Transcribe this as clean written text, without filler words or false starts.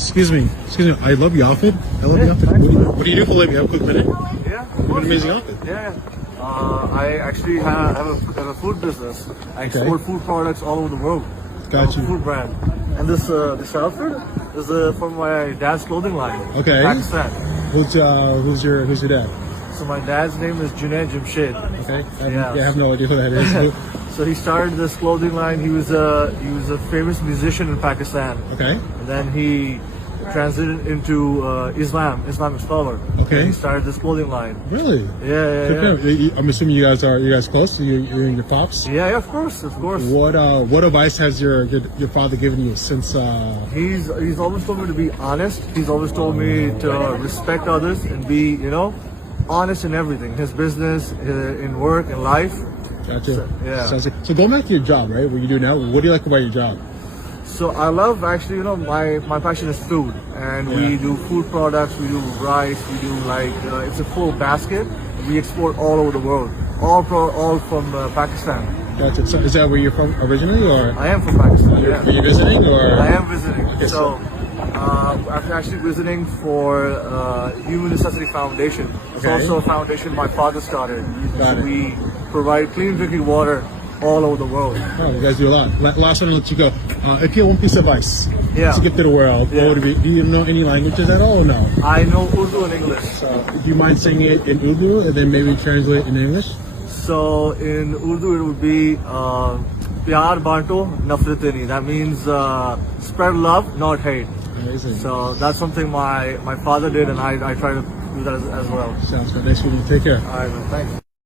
Excuse me. I love your outfit. What do you do for a living? You have a quick minute? Yeah. What an amazing outfit. Yeah. I actually have a food business. I export food products all over the world. Got you. Food brand. And this outfit is from my dad's clothing line. Okay. Pakistan. Who's your dad? So my dad's name is Jemshid. Okay. I have no idea who that is. So he started this clothing line. He was a famous musician in Pakistan. Okay. And then he transited into Islamic scholar. Okay. And he started this clothing line. Really? Yeah. I'm assuming you guys close. You're in your pops. Yeah, of course. What advice has your father given you since? He's always told me to be honest. He's always told me to respect others and be, honest in everything. His business, in work, in life. Gotcha. Yeah. So going back to your job, right? What you do now? What do you like about your job? So I love actually, my passion is food, and we do food products. We do rice. We do it's a full basket. We export all over the world, all from Pakistan. Gotcha. So is that where you're from originally, or? I am from Pakistan. Yeah. Are you visiting, or? I am visiting. Okay, so I'm actually visiting for Human Necessity Foundation. It's also a foundation my father started. We provide clean drinking water all over the world. Oh, you guys do a lot. Last one, I'll let you go. If you had one piece of advice to give to the world, what would it be? Do you know any languages at all, or no? I know Urdu and English. So, do you mind saying it in Urdu and then maybe translate in English? So in Urdu it would be Pyar Banto Nafrat Nahi. That means spread love, not hate. Amazing. So that's something my father did, and I try to do that as well. Sounds good. Nice meeting you. Take care. All right, man. Thanks.